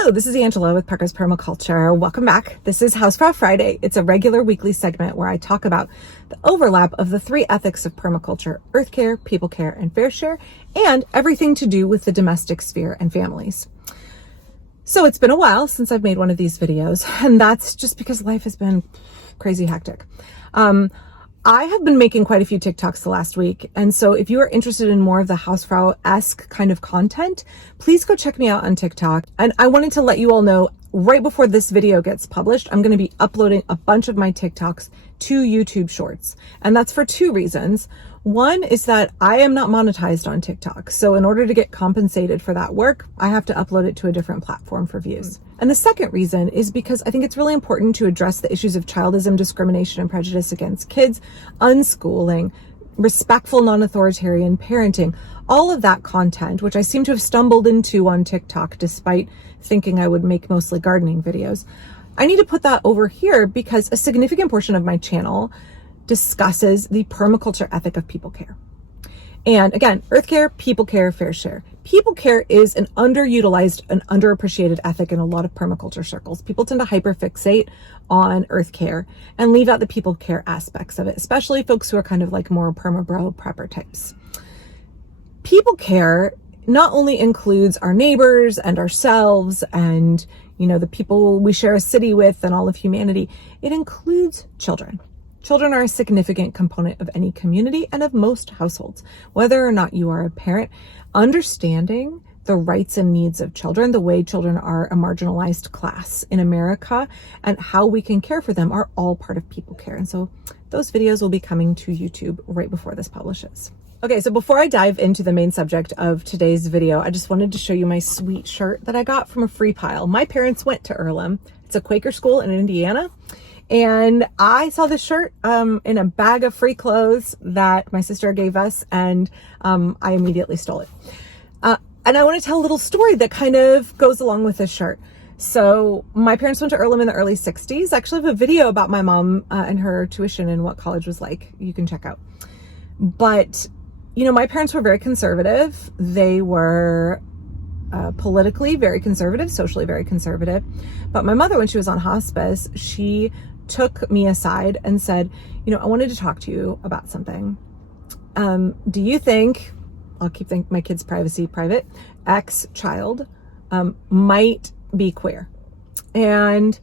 Hello, this is Angela with Parker's Permaculture. Welcome back. This is Hausfrau Friday. It's a regular weekly segment where I talk about the overlap of the three ethics of permaculture: earth care, people care, and fair share, and everything to do with the domestic sphere and families. So it's been a while since I've made one of these videos, and that's just because life has been crazy hectic. I have been making quite a few TikToks the last week, and so if you are interested in more of the Hausfrau-esque kind of content, please go check me out on TikTok. And I wanted to let you all know, right before this video gets published, I'm going to be uploading a bunch of my TikToks to YouTube Shorts, and that's for two reasons. One is that I am not monetized on TikTok, so in order to get compensated for that work, I have to upload it to a different platform for views. And the second reason is because I think it's really important to address the issues of childism, discrimination, and prejudice against kids, unschooling, respectful non-authoritarian parenting, all of that content, which I seem to have stumbled into on TikTok despite thinking I would make mostly gardening videos. I need to put that over here because a significant portion of my channel discusses the permaculture ethic of people care. And again, earth care, people care, fair share. People care is an underutilized and underappreciated ethic in a lot of permaculture circles. People tend to hyperfixate on earth care and leave out the people care aspects of it, especially folks who are kind of like more perma-bro prepper types. People care not only includes our neighbors and ourselves and, you know, the people we share a city with and all of humanity. It includes children. Children are a significant component of any community and of most households. Whether or not you are a parent, understanding the rights and needs of children, the way children are a marginalized class in America, and how we can care for them are all part of people care. And so those videos will be coming to YouTube right before this publishes. Okay, so before I dive into the main subject of today's video, I just wanted to show you my sweet shirt that I got from a free pile. My parents went to Earlham. It's a Quaker school in Indiana. And I saw this shirt in a bag of free clothes that my sister gave us, and I immediately stole it. And I want to tell a little story that kind of goes along with this shirt. So my parents went to Earlham in the early 60s. I actually have a video about my mom and her tuition and what college was like. You can check out. But, you know, my parents were very conservative. They were politically very conservative, socially very conservative. But my mother, when she was on hospice, she took me aside and said, you know, I wanted to talk to you about something. Do you think, I'll keep my kids' privacy private, X child might be queer? And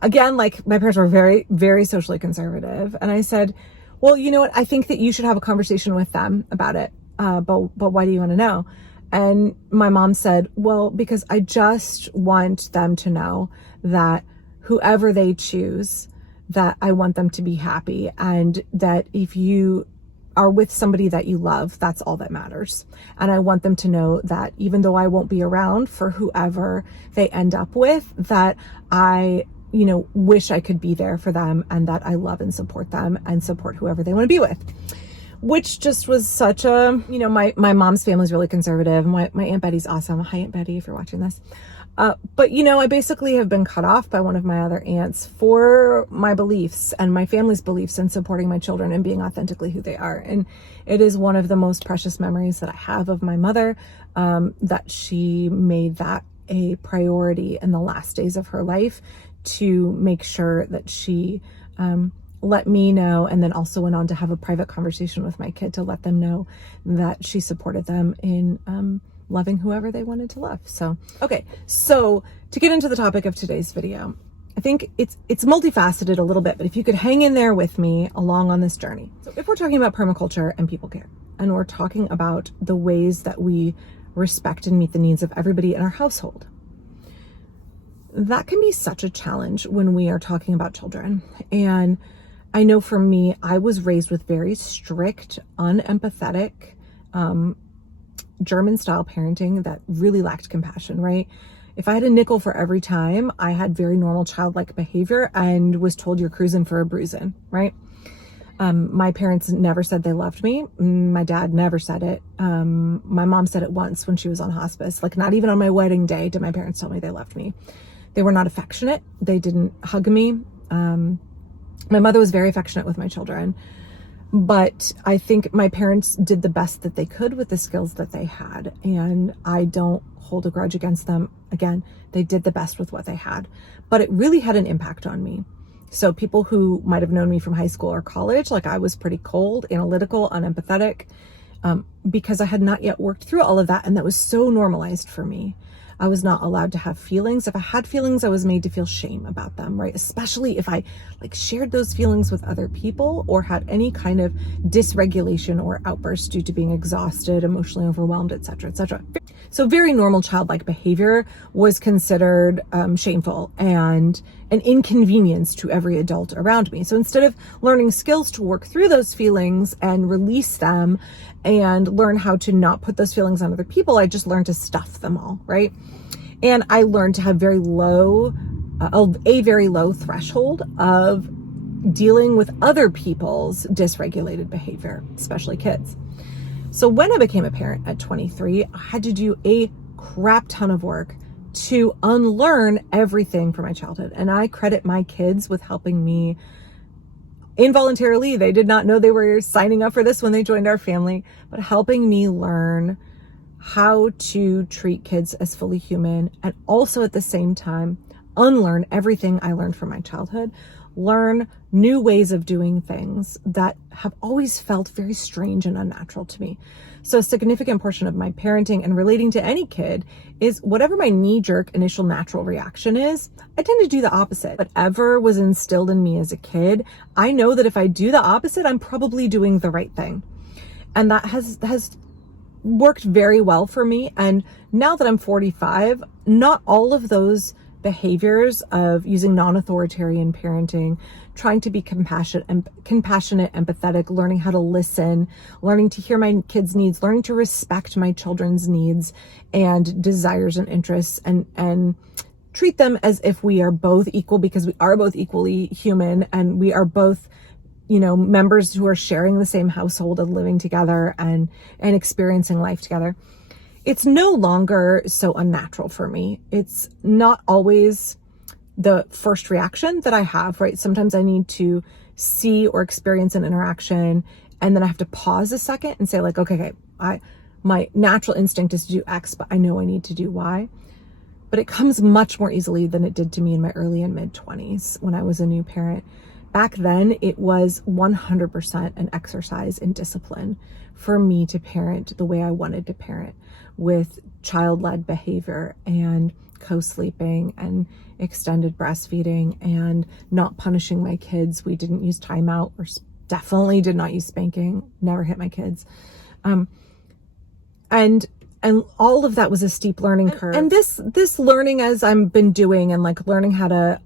again, like, my parents were very, very socially conservative. And I said, well, you know what? I think that you should have a conversation with them about it. But why do you want to know? And my mom said, well, because I just want them to know that whoever they choose, that I want them to be happy, and that if you are with somebody that you love, that's all that matters. And I want them to know that even though I won't be around for whoever they end up with, that I, you know, wish I could be there for them, and that I love and support them and support whoever they want to be with. Which just was such a, you know, my mom's family is really conservative. My Aunt Betty's awesome. Hi, Aunt Betty, if you're watching this. But, you know, I basically have been cut off by one of my other aunts for my beliefs and my family's beliefs in supporting my children and being authentically who they are. And it is one of the most precious memories that I have of my mother, that she made that a priority in the last days of her life to make sure that she let me know, and then also went on to have a private conversation with my kid to let them know that she supported them in loving whoever they wanted to love. So, okay, so to get into the topic of today's video, I think it's multifaceted a little bit, but if you could hang in there with me along on this journey. So if we're talking about permaculture and people care, and we're talking about the ways that we respect and meet the needs of everybody in our household, that can be such a challenge when we are talking about children. And I know for me, I was raised with very strict, unempathetic, German-style parenting that really lacked compassion, right? If I had a nickel for every time I had very normal childlike behavior and was told you're cruising for a bruising, right? My parents never said they loved me. My dad never said it. My mom said it once when she was on hospice. Like, not even on my wedding day did my parents tell me they loved me. They were not affectionate. They didn't hug me. My mother was very affectionate with my children, but I think my parents did the best that they could with the skills that they had. And I don't hold a grudge against them. Again, they did the best with what they had, but it really had an impact on me. So people who might have known me from high school or college, like I was pretty cold, analytical, unempathetic, because I had not yet worked through all of that. And that was so normalized for me. I was not allowed to have feelings. If I had feelings, I was made to feel shame about them, right? Especially if I like shared those feelings with other people or had any kind of dysregulation or outburst due to being exhausted, emotionally overwhelmed, etc., etc. So very normal childlike behavior was considered shameful and an inconvenience to every adult around me. So instead of learning skills to work through those feelings and release them and learn how to not put those feelings on other people, I just learned to stuff them all, right? And I learned to have a very low threshold of dealing with other people's dysregulated behavior, especially kids. So when I became a parent at 23, I had to do a crap ton of work to unlearn everything from my childhood. And I credit my kids with helping me involuntarily. They did not know they were signing up for this when they joined our family, but helping me learn how to treat kids as fully human, and also at the same time unlearn everything I learned from my childhood, learn new ways of doing things that have always felt very strange and unnatural to me. So a significant portion of my parenting and relating to any kid is whatever my knee-jerk initial natural reaction is, I tend to do the opposite. Whatever was instilled in me as a kid, I know that if I do the opposite, I'm probably doing the right thing. And that has worked very well for me. And now that I'm 45, not all of those behaviors of using non-authoritarian parenting, trying to be compassionate, empathetic, learning how to listen, learning to hear my kids' needs, learning to respect my children's needs and desires and interests, and treat them as if we are both equal, because we are both equally human and we are both, members who are sharing the same household and living together and experiencing life together. It's no longer so unnatural for me. It's not always the first reaction that I have, right? Sometimes I need to see or experience an interaction, and then I have to pause a second and say like, okay, my natural instinct is to do X, but I know I need to do Y. But it comes much more easily than it did to me in my early and mid 20s when I was a new parent. Back then, it was 100% an exercise in discipline for me to parent the way I wanted to parent, with child-led behavior and co-sleeping and extended breastfeeding and not punishing my kids. We didn't use timeout, or definitely did not use spanking, never hit my kids. And all of that was a steep learning curve. And this learning, as I've been doing and like learning how to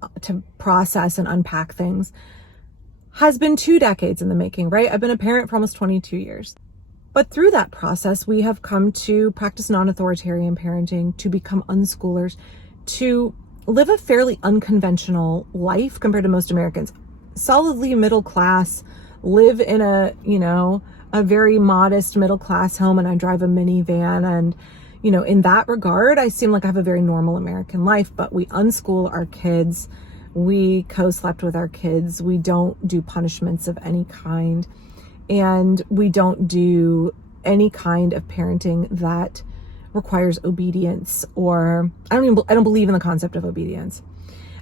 process and unpack things, has been 2 decades in the making, right? I've been a parent for almost 22 years. But through that process, we have come to practice non-authoritarian parenting, to become unschoolers, to live a fairly unconventional life compared to most Americans. Solidly middle class, live in a very modest middle class home, and I drive a minivan. And, in that regard, I seem like I have a very normal American life, but we unschool our kids. We co-slept with our kids. We don't do punishments of any kind. And we don't do any kind of parenting that requires obedience, or I don't believe in the concept of obedience.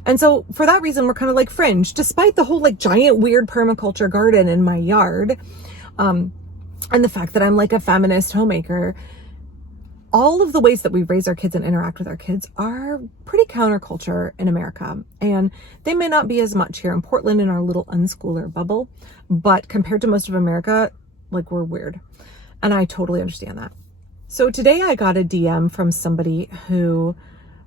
And so for that reason, we're kind of like fringe, despite the whole like giant weird permaculture garden in my yard. And the fact that I'm like a feminist homemaker. All of the ways that we raise our kids and interact with our kids are pretty counterculture in America. And they may not be as much here in Portland in our little unschooler bubble, but compared to most of America, like, we're weird. And I totally understand that. So today I got a DM from somebody who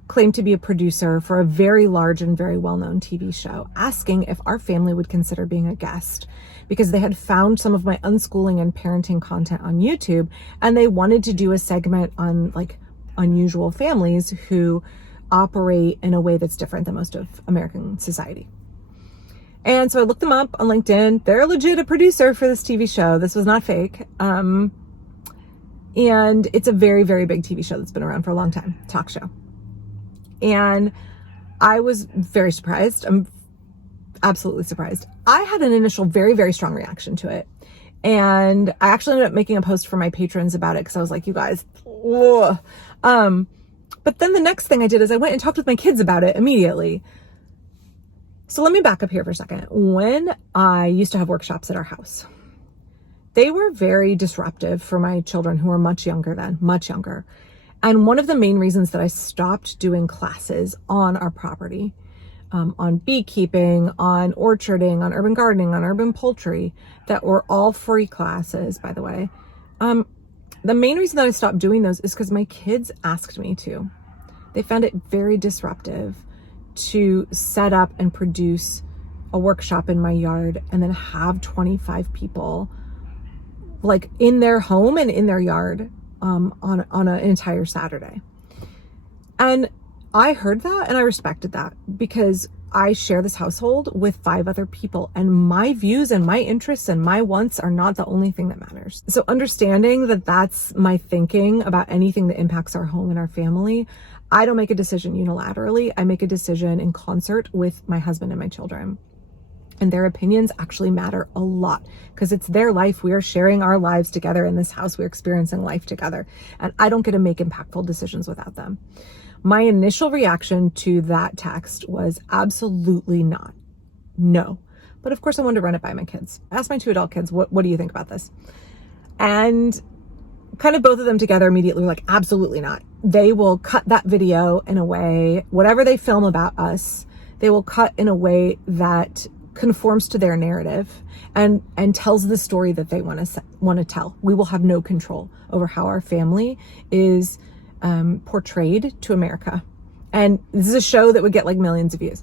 claimed to be a producer for a very large and very well-known TV show, asking if our family would consider being a guest, because they had found some of my unschooling and parenting content on YouTube, and they wanted to do a segment on like unusual families who operate in a way that's different than most of American society. And so I looked them up on LinkedIn. They're legit a producer for this TV show. This was not fake. And it's a very, very big TV show that's been around for a long time, talk show. And I was very surprised. I'm absolutely surprised. I had an initial very, very strong reaction to it. And I actually ended up making a post for my patrons about it, because I was like, you guys, But then the next thing I did is I went and talked with my kids about it immediately. So let me back up here for a second. When I used to have workshops at our house, they were very disruptive for my children who were much younger then, much younger. And one of the main reasons that I stopped doing classes on our property, on beekeeping, on orcharding, on urban gardening, on urban poultry, that were all free classes, by the way. The main reason that I stopped doing those is because my kids asked me to. They found it very disruptive to set up and produce a workshop in my yard and then have 25 people like in their home and in their yard on an entire Saturday. And I heard that and I respected that because I share this household with 5 other people, and my views and my interests and my wants are not the only thing that matters. So understanding that that's my thinking about anything that impacts our home and our family, I don't make a decision unilaterally. I make a decision in concert with my husband and my children. And their opinions actually matter a lot because it's their life. We are sharing our lives together in this house. We're experiencing life together. And I don't get to make impactful decisions without them. My initial reaction to that text was absolutely not. No. But of course I wanted to run it by my kids. I asked my 2 adult kids, what do you think about this? And kind of both of them together immediately were like, absolutely not. They will cut that video in a way, whatever they film about us, they will cut in a way that conforms to their narrative and tells the story that they want to tell. We will have no control over how our family is portrayed to America. And this is a show that would get like millions of views.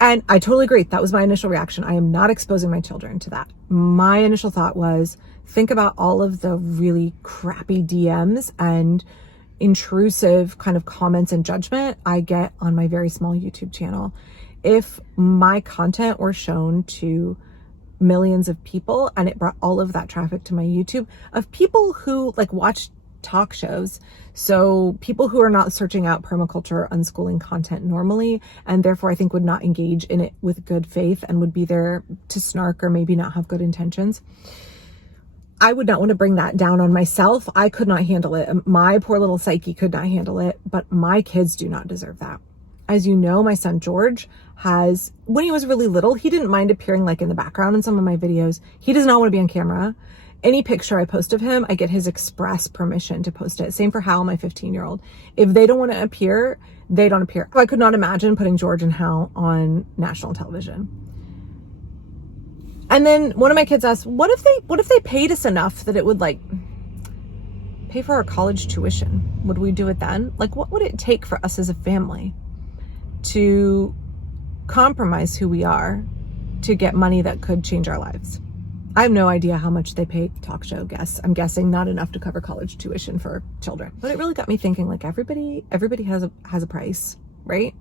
And I totally agree. That was my initial reaction. I am not exposing my children to that. My initial thought was, think about all of the really crappy DMs and intrusive kind of comments and judgment I get on my very small YouTube channel. If my content were shown to millions of people and it brought all of that traffic to my YouTube of people who like watch talk shows, so people who are not searching out permaculture or unschooling content normally, and therefore I think would not engage in it with good faith and would be there to snark or maybe not have good intentions, I would not want to bring that down on myself. I could not handle it. My poor little psyche could not handle it, but my kids do not deserve that. As you know, my son George has, when he was really little, he didn't mind appearing like in the background in some of my videos. He does not want to be on camera. Any picture I post of him, I get his express permission to post it. Same for Hal, my 15-year-old. If they don't want to appear, they don't appear. I could not imagine putting George and Hal on national television. And then one of my kids asked, what if they paid us enough that it would like pay for our college tuition? Would we do it then? Like, what would it take for us as a family to compromise who we are to get money that could change our lives? I have no idea how much they pay talk show guests. I'm guessing not enough to cover college tuition for children. But it really got me thinking, like, everybody has a price, right?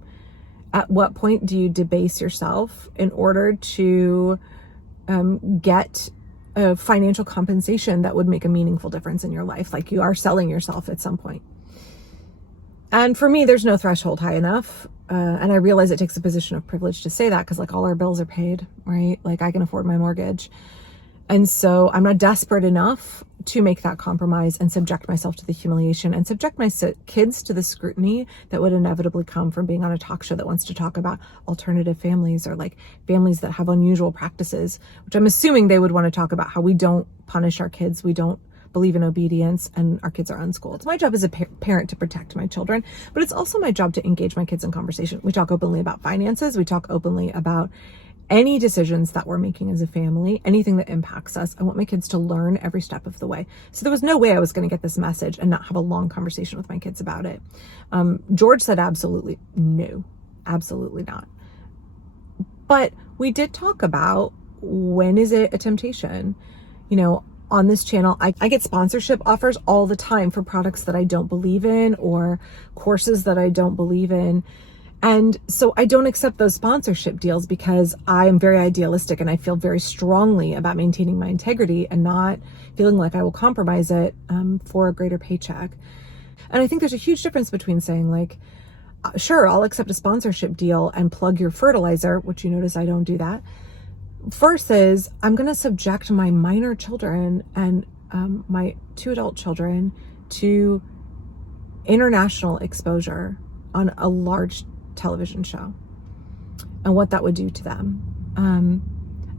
At what point do you debase yourself in order to get a financial compensation that would make a meaningful difference in your life? Like, you are selling yourself at some point. And for me, there's no threshold high enough. And I realize it takes a position of privilege to say that because like all our bills are paid, right? Like I can afford my mortgage. And so I'm not desperate enough to make that compromise and subject myself to the humiliation and subject my kids to the scrutiny that would inevitably come from being on a talk show that wants to talk about alternative families or like families that have unusual practices, which I'm assuming they would want to talk about how we don't punish our kids. We don't believe in obedience and our kids are unschooled. It's my job as a parent to protect my children, but it's also my job to engage my kids in conversation. We talk openly about finances. We talk openly about any decisions that we're making as a family, anything that impacts us. I want my kids to learn every step of the way. So there was no way I was going to get this message and not have a long conversation with my kids about it. George said absolutely no, absolutely not. But we did talk about, when is it a temptation? You know, on this channel, I get sponsorship offers all the time for products that I don't believe in or courses that I don't believe in. And so I don't accept those sponsorship deals because I am very idealistic and I feel very strongly about maintaining my integrity and not feeling like I will compromise it for a greater paycheck. And I think there's a huge difference between saying like, sure, I'll accept a sponsorship deal and plug your fertilizer, which you notice I don't do that, versus I'm going to subject my minor children and my 2 adult children to international exposure on a large television show and what that would do to them.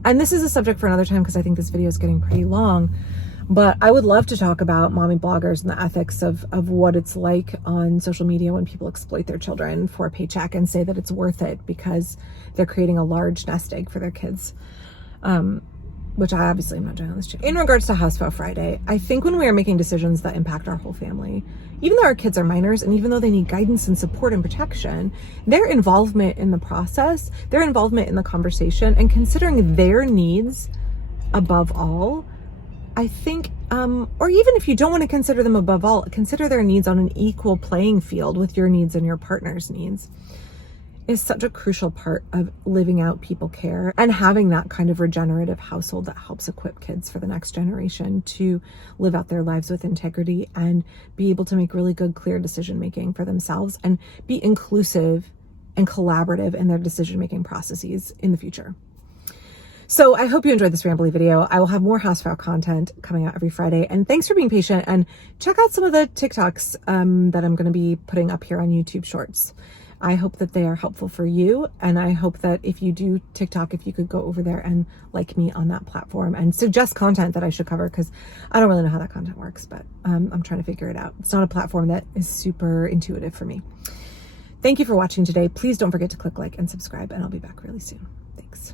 And this is a subject for another time because I think this video is getting pretty long, but I would love to talk about mommy bloggers and the ethics of what it's like on social media when people exploit their children for a paycheck and say that it's worth it because they're creating a large nest egg for their kids. Which I obviously am not doing on this channel. In regards to Hausfrau Friday, I think when we are making decisions that impact our whole family, even though our kids are minors and even though they need guidance and support and protection, their involvement in the process, their involvement in the conversation, and considering their needs above all, I think, or even if you don't want to consider them above all, consider their needs on an equal playing field with your needs and your partner's needs, is such a crucial part of living out people care and having that kind of regenerative household that helps equip kids for the next generation to live out their lives with integrity and be able to make really good, clear decision making for themselves and be inclusive and collaborative in their decision making processes in the future. So I hope you enjoyed this rambly video. I will have more Hausfrau content coming out every Friday. And thanks for being patient, and check out some of the TikToks that I'm going to be putting up here on YouTube Shorts. I hope that they are helpful for you. And I hope that if you do TikTok, if you could go over there and like me on that platform and suggest content that I should cover, because I don't really know how that content works, but I'm trying to figure it out. It's not a platform that is super intuitive for me. Thank you for watching today. Please don't forget to click like and subscribe, and I'll be back really soon. Thanks.